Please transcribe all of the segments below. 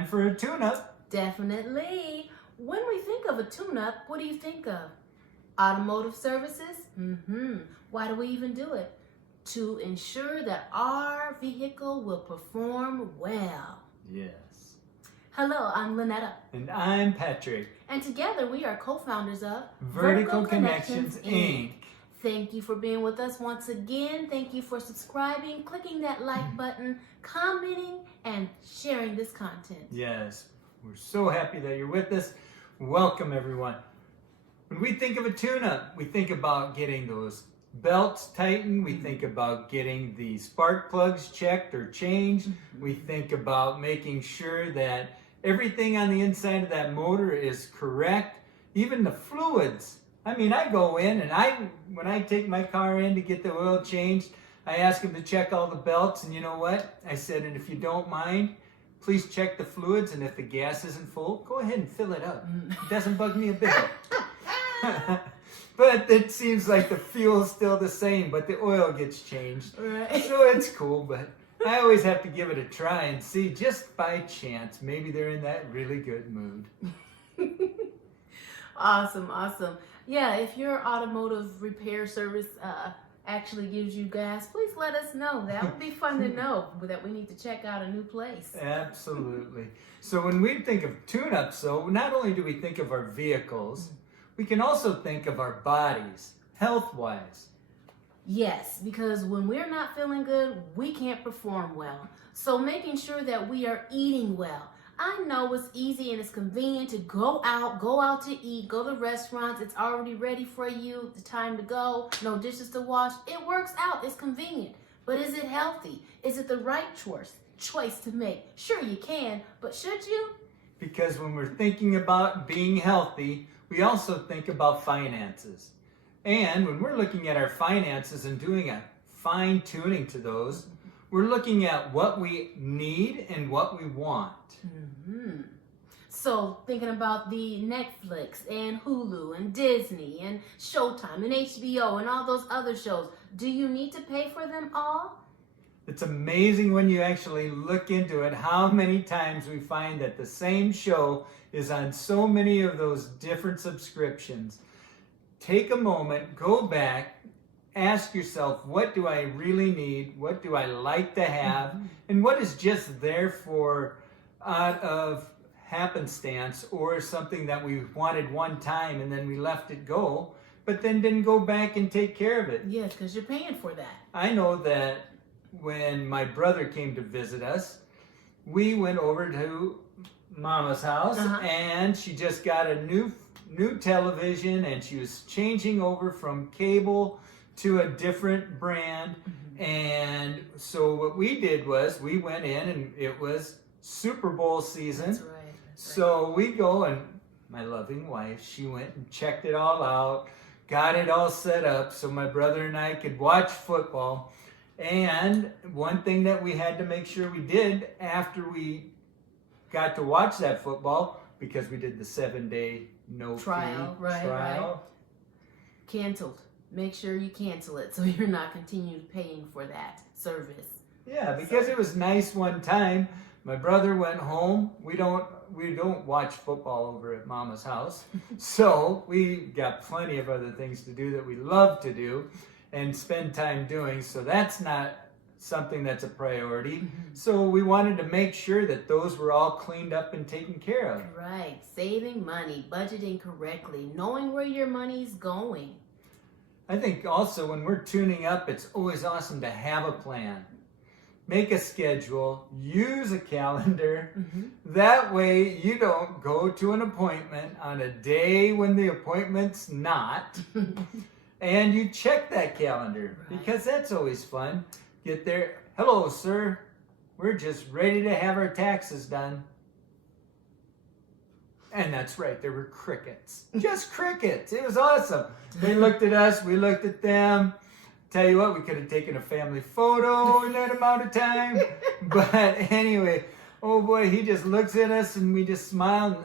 time for a tune-up. Definitely. When we think of a tune-up, what do you think of? Automotive services? Why do we even do it? To ensure that our vehicle will perform well. Yes. Hello, I'm Linnetta. And I'm Patrick. And together we are co-founders of Vertical Connections, Inc. Thank you for being with us once again. Thank you for subscribing, clicking that like button, commenting, and sharing this content. Yes, we're so happy that you're with us. Welcome, everyone. When we think of a tune-up, we think about getting those belts tightened. We think about getting the spark plugs checked or changed. We think about making sure that everything on the inside of that motor is correct. Even the fluids. I mean, I go in and when I take my car in to get the oil changed, I ask them to check all the belts, and you know what? I said, and if you don't mind, please check the fluids, and if the gas isn't full, go ahead and fill it up. It doesn't bug me a bit. But it seems like the fuel's still the same, but the oil gets changed. Right. So it's cool, but I always have to give it a try and see, just by chance, maybe they're in that really good mood. Awesome. Yeah, if your automotive repair service actually gives you gas, please let us know. That would be fun to know that we need to check out a new place. Absolutely. So when we think of tune-ups, though, not only do we think of our vehicles, we can also think of our bodies, health-wise. Yes, because when we're not feeling good, we can't perform well. So making sure that we are eating well. I know it's easy and it's convenient to go out to eat, go to restaurants. It's already ready for you, the time to go, no dishes to wash. It works out, it's convenient. But is it healthy? Is it the right choice to make? Sure you can, but should you? Because when we're thinking about being healthy, we also think about finances. And when we're looking at our finances and doing a fine tuning to those, we're looking at what we need and what we want. So thinking about the Netflix and Hulu and Disney and Showtime and HBO and all those other shows, do you need to pay for them all? It's amazing when you actually look into it how many times we find that the same show is on so many of those different subscriptions. Take a moment, go back, ask yourself, what do I really need? What do I like to have? And what is just there for out of happenstance, or something that we wanted one time and then we left it go, but then didn't go back and take care of it. Yes, because you're paying for that. I know that when my brother came to visit us, we went over to Mama's house and she just got a new television, and she was changing over from cable to a different brand. And so what we did was we went in, and it was Super Bowl season. That's right. So we go, and my loving wife, she went and checked it all out, got it all set up so my brother and I could watch football. And one thing that we had to make sure we did after we got to watch that football, because we did the 7-day no trial, fee right. Canceled. Make sure you cancel it so you're not continuing paying for that service. Yeah, because it was nice one time. My brother went home. We don't watch football over at Mama's house. So we got plenty of other things to do that we love to do and spend time doing. So that's not something that's a priority. So we wanted to make sure that those were all cleaned up and taken care of. Right. Saving money, budgeting correctly, knowing where your money's going. I think also when we're tuning up, it's always awesome to have a plan. Make a schedule, use a calendar. That way you don't go to an appointment on a day when the appointment's not. And you check that calendar, because that's always fun. Get there, hello sir, we're just ready to have our taxes done. And that's right, there were crickets. Just crickets. It was awesome. They looked at us, we looked at them. Tell you what, we could have taken a family photo in that amount of time. But anyway, oh boy, he just looks at us and we just smile.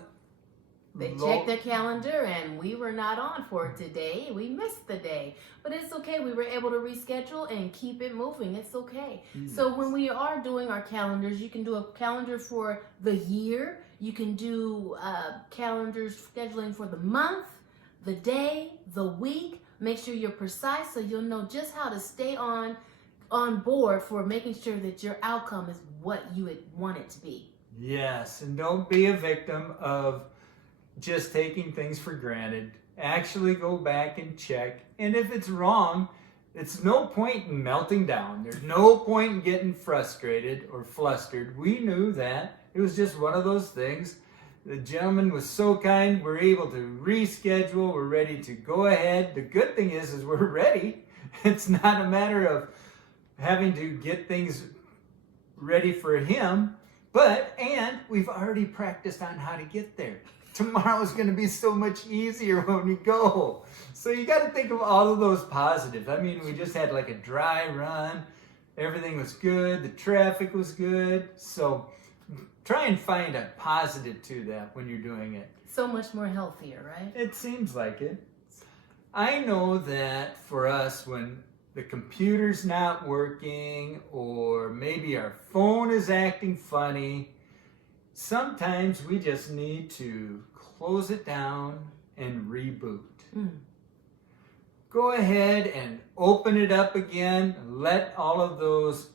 They checked their calendar and we were not on for it today. We missed the day. But it's okay. We were able to reschedule and keep it moving. It's okay. Yes. So when we are doing our calendars, you can do a calendar for the year. You can do calendars scheduling for the month, the day, the week. Make sure you're precise so you'll know just how to stay on board for making sure that your outcome is what you would want it to be. Yes, and don't be a victim of just taking things for granted. Actually go back and check. And if it's wrong, it's no point in melting down. There's no point in getting frustrated or flustered. We knew that. It was just one of those things. The gentleman was so kind. We're able to reschedule. We're ready to go ahead. The good thing is we're ready. It's not a matter of having to get things ready for him. And we've already practiced on how to get there. Tomorrow is going to be so much easier when we go. So you got to think of all of those positives. I mean, we just had like a dry run. Everything was good. The traffic was good. So try and find a positive to that when you're doing it. So much more healthier, right? It seems like it. I know that for us, when the computer's not working or maybe our phone is acting funny, sometimes we just need to close it down and reboot. Go ahead and open it up again. Let all of those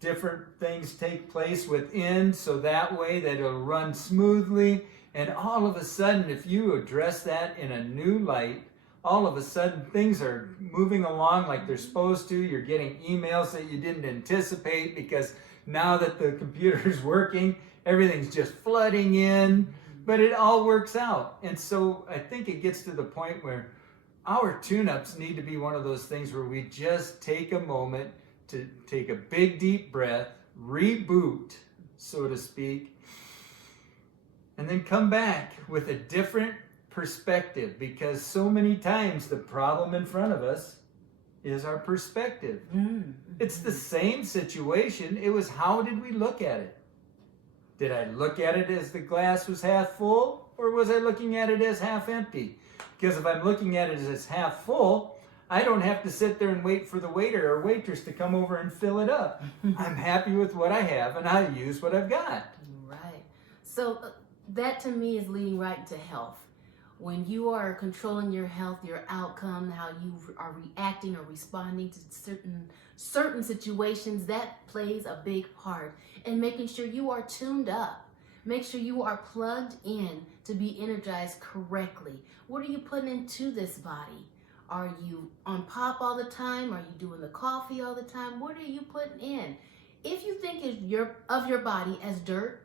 different things take place within so that way that it'll run smoothly. And all of a sudden, if you address that in a new light, all of a sudden things are moving along like they're supposed to. You're getting emails that you didn't anticipate because now that the computer's working, everything's just flooding in, but it all works out. And so I think it gets to the point where our tune-ups need to be one of those things where we just take a moment to take a big deep breath, reboot, so to speak, and then come back with a different perspective, because so many times the problem in front of us is our perspective. It's the same situation. It was, how did we look at it? Did I look at it as the glass was half full, or was I looking at it as half empty? Because if I'm looking at it as half full, I don't have to sit there and wait for the waiter or waitress to come over and fill it up. I'm happy with what I have and I use what I've got. Right. So that to me is leading right into health. When you are controlling your health, your outcome, how you are reacting or responding to certain situations, that plays a big part in making sure you are tuned up. Make sure you are plugged in to be energized correctly. What are you putting into this body? Are you on pop all the time? Are you doing the coffee all the time? What are you putting in? If you think of your body as dirt,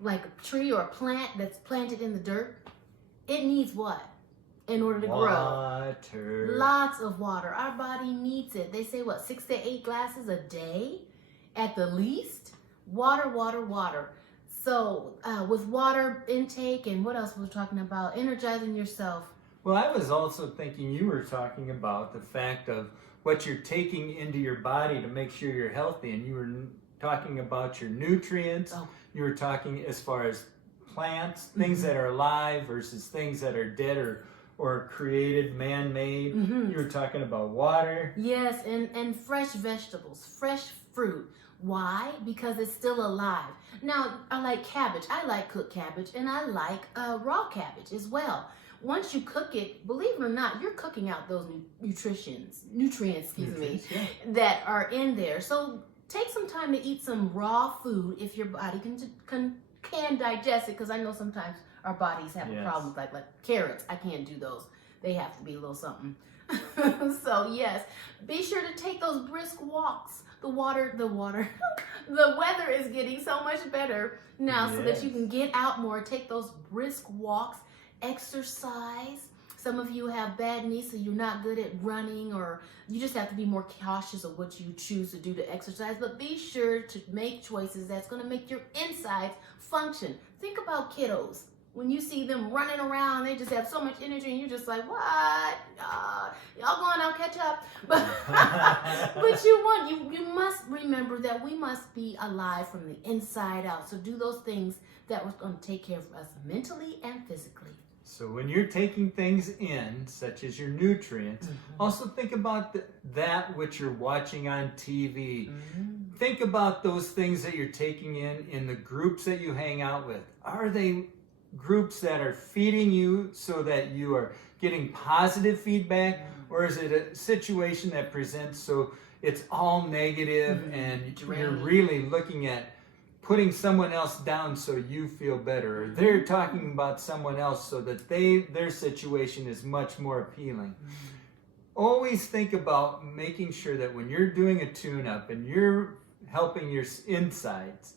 like a tree or a plant that's planted in the dirt, it needs what in order to grow? Water. Lots of water. Our body needs it. They say what, 6 to 8 glasses a day at the least? Water, water, water. So with water intake and what else were we talking about? Energizing yourself. Well, I was also thinking you were talking about the fact of what you're taking into your body to make sure you're healthy, and you were talking about your nutrients. You were talking as far as plants, things that are alive versus things that are dead or created, man-made. You were talking about water. Yes, and fresh vegetables, fresh fruit. Why? Because it's still alive. Now, I like cabbage. I like cooked cabbage, and I like raw cabbage as well. Once you cook it, believe it or not, you're cooking out those nutrients, that are in there. So take some time to eat some raw food if your body can digest it, because I know sometimes our bodies have a problem with like carrots. I can't do those. They have to be a little something. So yes, be sure to take those brisk walks. The weather is getting so much better now, so that you can get out more, take those brisk walks, exercise. Some of you have bad knees, so you're not good at running, or you just have to be more cautious of what you choose to do to exercise. But be sure to make choices that's going to make your insides function. Think about kiddos when you see them running around, they just have so much energy, and you're just like, what? Y'all going out, catch up. But you must remember that we must be alive from the inside out. So do those things that are going to take care of us mentally and physically. So when you're taking things in, such as your nutrients, also think about that which you're watching on TV. Think about those things that you're taking in the groups that you hang out with. Are they groups that are feeding you so that you are getting positive feedback, or is it a situation that presents so it's all negative and you're really looking at putting someone else down so you feel better, or they're talking about someone else so that their situation is much more appealing? Always think about making sure that when you're doing a tune-up and you're helping your insides,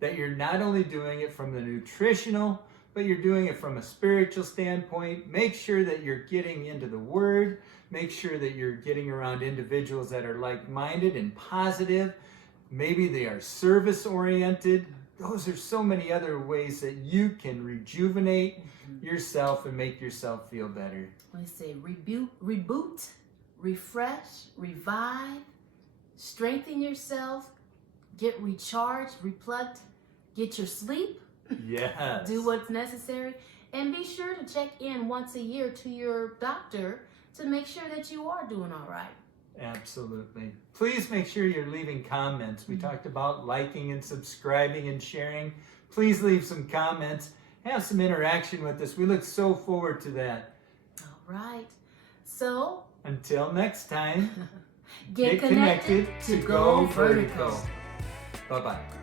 that you're not only doing it from the nutritional, but you're doing it from a spiritual standpoint. Make sure that you're getting into the Word. Make sure that you're getting around individuals that are like-minded and positive. Maybe they are service-oriented. Those are so many other ways that you can rejuvenate yourself and make yourself feel better. We say reboot, refresh, revive, strengthen yourself, get recharged, replugged, get your sleep. Yes. Do what's necessary, and be sure to check in once a year to your doctor to make sure that you are doing all right. Absolutely. Please make sure you're leaving comments. We talked about liking and subscribing and sharing. Please leave some comments. Have some interaction with us. We look so forward to that. All right. So, until next time, get connected to go vertical. Bye-bye.